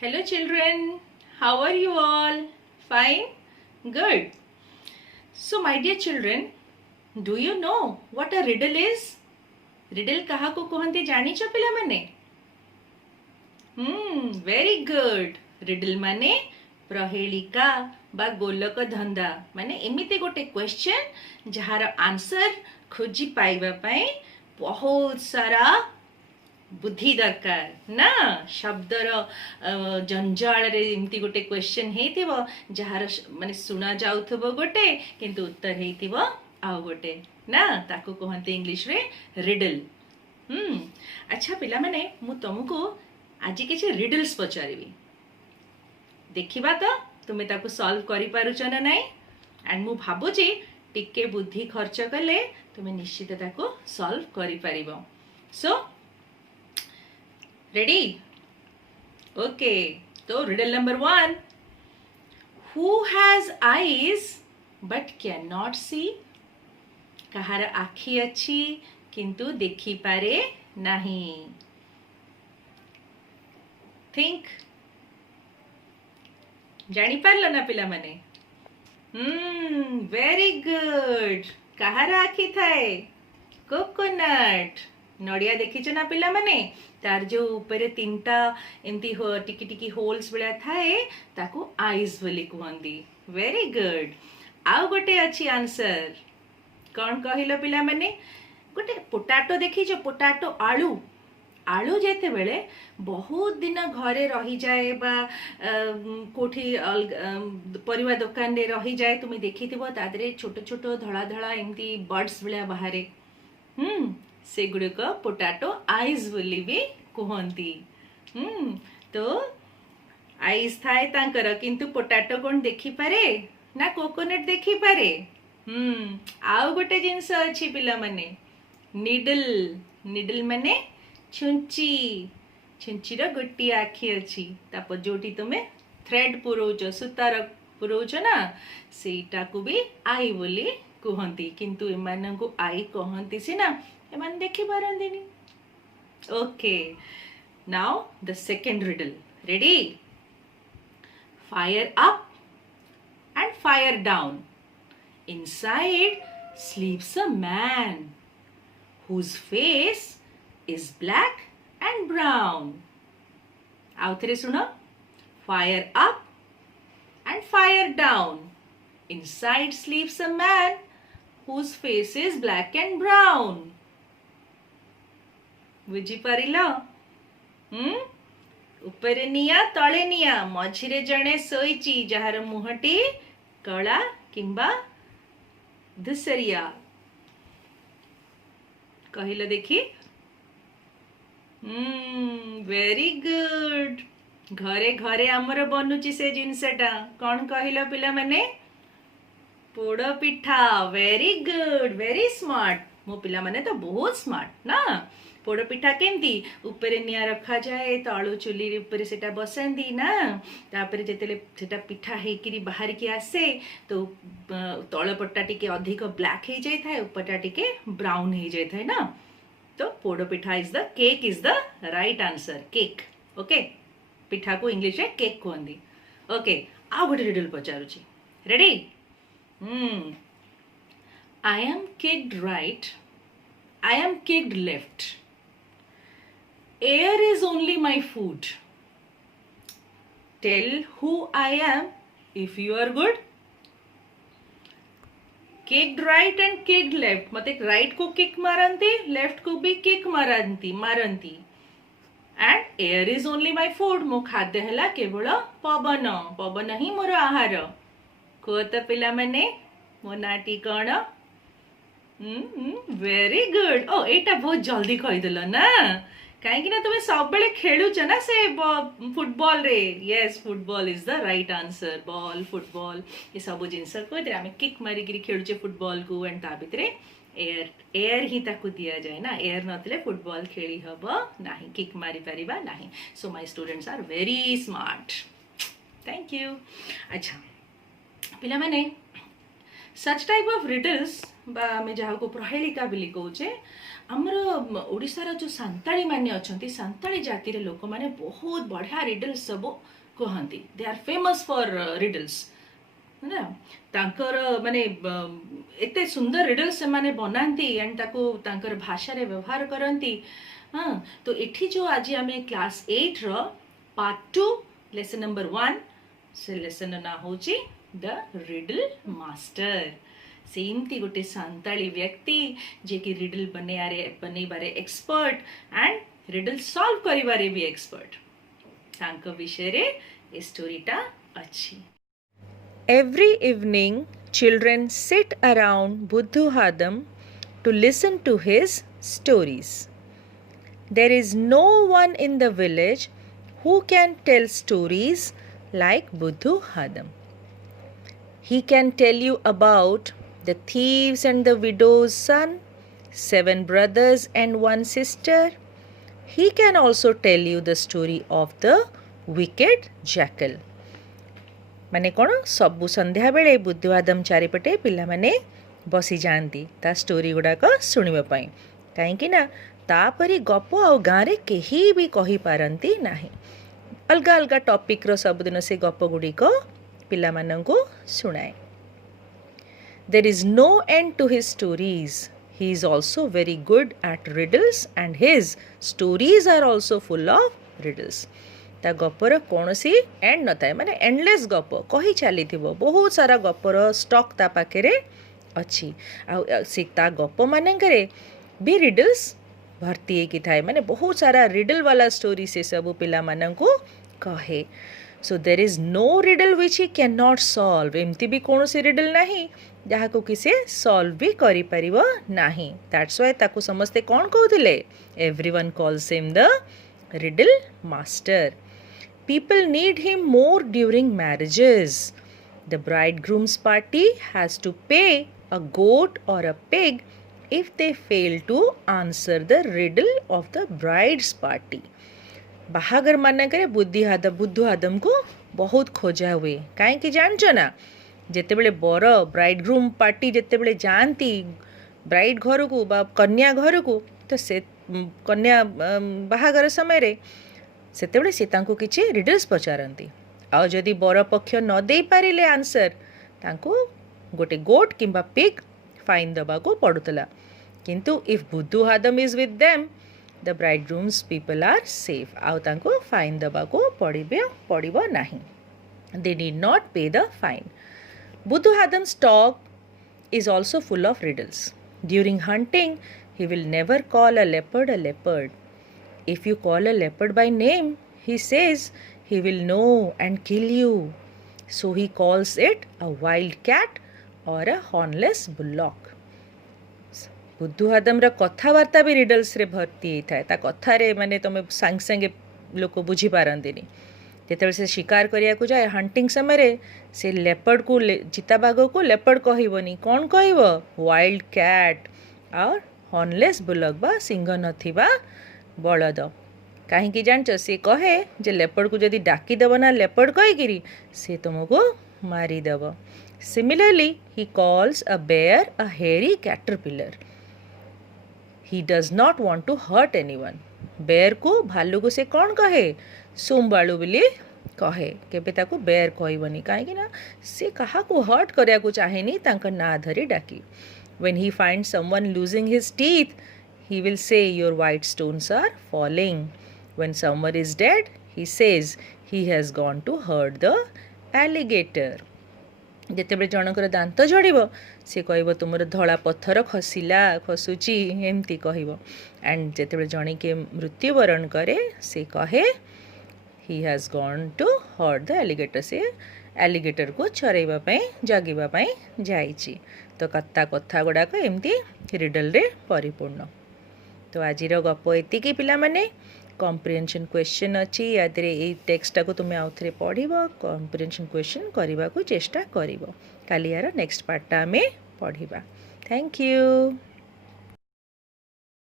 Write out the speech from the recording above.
Hello children, how are you all? Fine? Good. So my dear children, do you know what a riddle is? Riddle kaha ko कहते जानिଛ पिला माने? Very good. Riddle माने प्रहेलिका बा गोलक धंदा माने एमिते गोटे क्वेश्चन जहार आंसर खोजी पाइबा पई बहुत सारा बुद्धि दरकार ना शब्दर जंजाल रे एमती गोटे क्वेश्चन हेतिबो जहार माने सुना जाउथबो गोटे किंतु उत्तर हेतिबो आउ गोटे ना ताको कहते इंग्लिश रे रिडल। अच्छा पिला माने मु तुमको आज किछि रिडल्स पचारिबी देखिबा तो तुमे ताको सॉल्व करि पारुछ ना नाही एंड मु भाबुची टिके बुद्धि खर्च कले तुमे निश्चित ताको सॉल्व करि पारिबो। सो Ready? Okay. So riddle number 1. Who has eyes but cannot see? कहार आखि अच्छी किंतु देखी पारे नहीं। Think. जानी पारलो ना पिला मने? Very good. कहार आखि थाए? Coconut. नड़िया देखीच ना पिला मने तार जो ऊपर तीनटा एमती टिकी टिकी होल्स भलिया थाए ताको आईज बोली कहंदी। Very good. आउ गोटे अच्छी आंसर कौन कहिलो पिला मने गोटे पोटाटो देखीच पोटाटो आलू आलू जेते बेले बहुत दिन घरे रही जाए बा कोठी परिवा दुकान रे रही जाए तुम देखिथिबो तादरे छोट छोट धड़ा धड़ा एमती बर्ड्स भलिया बाहरे से गुड़िक पोटाटो आईज बोली भी कहती। तो आईज थाए तांकर किंतु पोटाटो कौन देखी पारे ना कोकोनट देखी पारे। आउ गोटे जिनस अच्छी पिला माने निडल निडल माने छुंची छुंचीर गोटी आखि अच्छी तापर जोटी तुमे थ्रेड पुरोच सूतार पुरोच ना सेटा को भी आई बोली कहती किंतु एमान को आई कहती सिना एमान देखी पारंदिनी। Okay now the second riddle ready. Fire up and fire down inside sleeps a man whose face is black and brown। आउ थरे सुनो fire up and fire down inside sleeps a man whose face is black and brown। बुझी पारिलो? ऊपर निया तले निया मझिरे जणे सोईची जहार मुहटी कला किंबा धुसरिया कहिलो देखी। Very good. घरे घरे आमर बनुची से जिनसटा कौन कहिलो पिला माने पोड़ पिठा। वेरी गुड वेरी स्मार्ट मो पिला माने तो बहुत स्मार्ट ना। पोड़ पिठा केमती ऊपर निया रखा जाए तलू चुली ऊपर सेटा बसंदी ना तापर जेतेले सेटा पिठा हेकिरी बाहर की आसे तो तळ पट्टा टिके अधिक ब्लैक हे जाय थाए ऊपरटा टिके ब्राउन हे जाय थाए ना। तो poda pitha is the cake is the right answer cake. Okay पिठा को इंग्लिश रे केक कहंदी। ओके आ गोटे रिडल पचारुची ready. I am kicked right, I am kicked left. Air is only my food. Tell who I am if you are good. Kicked right and kicked left मते right को kick मारंती left को भी kick मारंती and air is only my food मो खाद्य हला केवल पवन पवन ही मोर आहार। कोत पिला माने मो नाटी कौन? Very good. ओ एटा बहुत जल्दी कहीदेल ना कहीं ना तुम्हें सब बेले खेलुच ना से फुटबॉल रे। Yes football is the right answer. Ball football ये सब जिनस को आम किक मारिकी खेलुचे फुटबॉल को एंड ता भितर एयर एयर ही ताकू दिया जाए ना। एयर नथिले फुटबॉल खेली हब नाही किक मारी परिबा नाही। So my students are very smart. Thank you. अच्छा पिला माने सच टाइप ऑफ रिडल्स बा में जहाँ को प्रहेलिका बोली कौचे ଆମର ଓଡ଼ିଶାର ଯେଉଁ ସାନ୍ତାଳୀ ମାନେ ଅଛନ୍ତି, ସାନ୍ତାଳୀ ଜାତିର ଲୋକମାନେ ବହୁତ ବଢ଼ିଆ ରିଡଲ୍ସ ସବୁ କୁହନ୍ତି। ଦେ ଆର୍ ଫେମସ୍ ଫର୍ ରିଡଲ୍ସ ନା। ତାଙ୍କର ମାନେ ଏତେ ସୁନ୍ଦର ରିଡଲ୍ସ ସେମାନେ ବନାନ୍ତି ଆଣ୍ଡ ତାକୁ ତାଙ୍କର ଭାଷାରେ ବ୍ୟବହାର କରନ୍ତି। ହଁ, ତ ଏଠି ଯେଉଁ ଆଜି ଆମେ କ୍ଲାସ୍ 8ର ପାର୍ଟ 2 ଲେସନ୍ ନମ୍ବର 1, ସେ ଲେସନ୍ର ନାଁ ହେଉଛି ଦ ରିଡଲ୍ ମାଷ୍ଟର। ସେମିତି ଗୋଟେ ସାନ୍ତାଳୀ ବ୍ୟକ୍ତି ଯିଏକି Ridley ବନେଇବାରେ expert and Ridley solve କରିବାରେ ବି ଏକ୍ସପର୍ଟ, ତାଙ୍କ ବିଷୟରେ ଏ ଷ୍ଟୋରିଟା ଅଛି। Every evening, children sit around Buddhu Hadam to listen to his stories. There is no one in the village who can tell stories like Buddhu Hadam. He can tell you about the thieves and the widow's son, 7 brothers and 1 sister. He can also tell you the story of the wicked jackal. माने कौन सबु संध्या बेले बुद्धु आदम चारिपटे पिला माने बसी जाती ता story गुड़ाक शुणा कहीं तापरी गप आ गाँव केही भी कही पारती नाही। अलगा अलगा टॉपिक रो सबुदिन से गप गुड़िक पिला मानंकु शुणाए। There is no end to his stories. He is also very good at riddles and his stories are also full of riddles. ता गपर कौन सी एंड न थाए, माने एंडलेस गप कही चली बहुत सारा गपर स्टॉक ता पाखे अच्छी ता गप मानकरे भी रिडल्स भर्ती होगी थाए, माने बहुत सारा रिडल वाला स्टोरी से सब पिला मानंकु कहे। So there is no riddle which he can not solve. एमती भी कौन सी रिडल नहीं जहाँ को किसी सॉल्व भी करि परिबो नाही। दैट्स व्हाई ताकू समस्ते कौन कहउथिले, everyone calls him the riddle master. People need him more during marriages. The bridegroom's party has to pay a goat or a pig if they fail to answer the riddle of the bride's party. बाहागर मानकरे बुद्धु आदम को बहुत खोजा हुए कहीं जानच ना, जेते बेले बर bridegroom party जेते बेले जानती ब्राइड घर को बा कन्या घर को, तो से कन्या बाहागर समय रे सेतेबेले से तांको किछि रिडल्स पचारती। आ जदि बर पक्ष न दे पारिले आंसर तांको गोटे गोट किंबा पिग फाइन दबा को पड़ुतला। किंतु if Buddhu Hadam is with them the bridegrooms people are safe. आ तांको फाइन दबा को पड़िबो नाही। They need not pay the fine. Buddhu Hadam's talk is also full of riddles. During hunting he will never call a leopard. If you call a leopard by name, he says he will know and kill you. So he calls it a wild cat or a hornless bullock. बुद्धू आदम रा कथावार्ता भी riddles रे भर्ती थाए। ता कथा रे माने तमे संग संगे लोक बुझी पारंतिनी। जेतेबेले से शिकार करिया को जाए हंटिंग समय रे से लेपर्ड को चिताबाघ को लेपर्ड कहबनी, कौन कहब वाइल्ड कैट और हॉर्नलेस बुलक बा सिंह नथिबा बलद। कहीं जानच सी कहे जे लेपर्ड को जदि डाकीदेव ना लेपर्ड कहीकि से तुमको मारिदेव। Similarly he calls a bear a hairy caterpillar. He does not want to hurt anyone. Bear को भालू को से कौन कहे सोमबाळू बोली कहे, केबे ताको बेयर कहबनी कहीं से कहा को हर्ट करिया को चाहेनी तांका ना धरी डाकी। When he find someone losing his teeth he will say your white stones are falling. When someone is dead, he says he has gone to hurt the alligator. जेतेबेले जनकर दांत झड़ब से कहब तुमर धड़ा पत्थर खसिला खसुची एमती कहब। एंड जेतेबेले जणे के मृत्युवरण करे से कहे he has gone to hurt the alligator। से एलिगेटर को चरैबा पई जगिबा पई जाईची। तो कथा गुड़ाक एमती रिडल रे परिपूर्ण। तो आजिर गप एतिकी पिला माने कॉम्प्रिहेंशन क्वेश्चन अच्छी या टेक्स्ट को तुम आउ थे पढ़ कॉम्प्रिहेंशन क्वेश्चन करने को चेष्टा कर। काली यार नेक्स्ट पार्टा आम पढ़ा। Thank you.